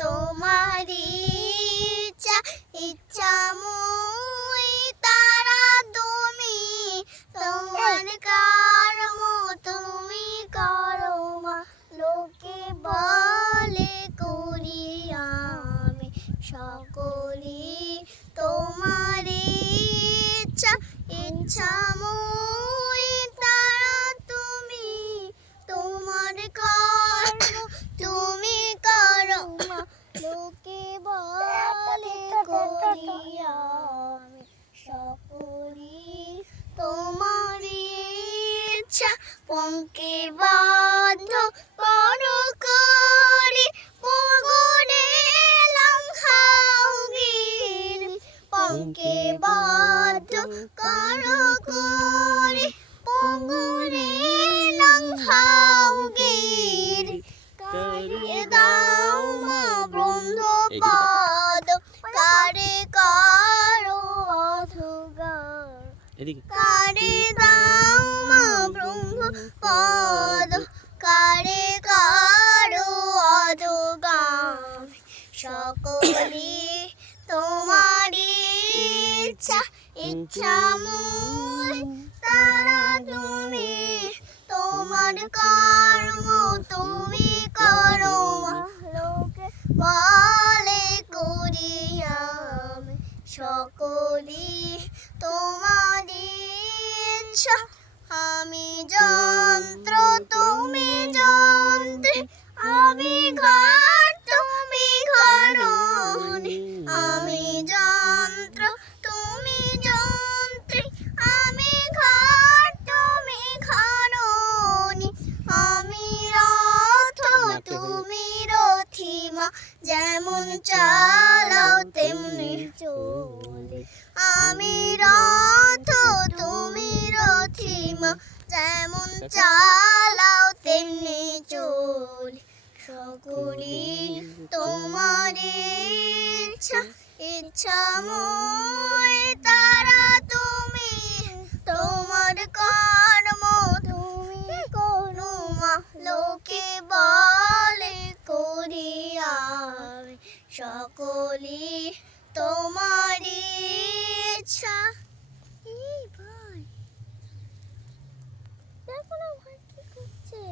তোমারি ইচ্ছা ইচ্ছাময় তারা তুমি তোমার কর্ম তুমি করো মা লোকে বলে করি আমি সকলি তোমার ইচ্ছা ইচ্ছাময় তারা তুমি তোমার কর্ম তুমি করো মা লোকে বলে করি আমি সকলি তোমার ইচ্ছা পঙ্কে বাধ্য করো করি পুগুনে লঙ্ঘাও গির পঙ্কে বাধ্য করো করি পুগুনে লঙ্ঘাও গির কারে দাও মা ব্রহ্মপদ কারে করো অধগার কারে দাও মা ব্রহ্মপদ কারে করো অধগার সকলি তোমার ইচ্ছা ইচ্ছাময় তারা তুমি তোমার কর্ম তুমি করো লোকে বলে করি আমি সকলি তোমার ইচ্ছা আমি যন্ত্র তুমি যন্ত্রে আমি ঘর তুমি ঘরণে আমি যন্ত্র তুমি যন্ত্রে আমি ঘর তুমি ঘরণে আমি রথ তুমি রথিমা যেমন চালাও তেমনি চলে আমি রথ তুমি রথিমা যেমন চালাও তেমনি চলে সকলি তোমার ইচ্ছা ইচ্ছাময় তারা তুমি তোমার কর্ম তুমি করো মা লোকে বলে করি আমি সকলি তোমার ইচ্ছা এই ভাই দেখো না ভাই কি করছে।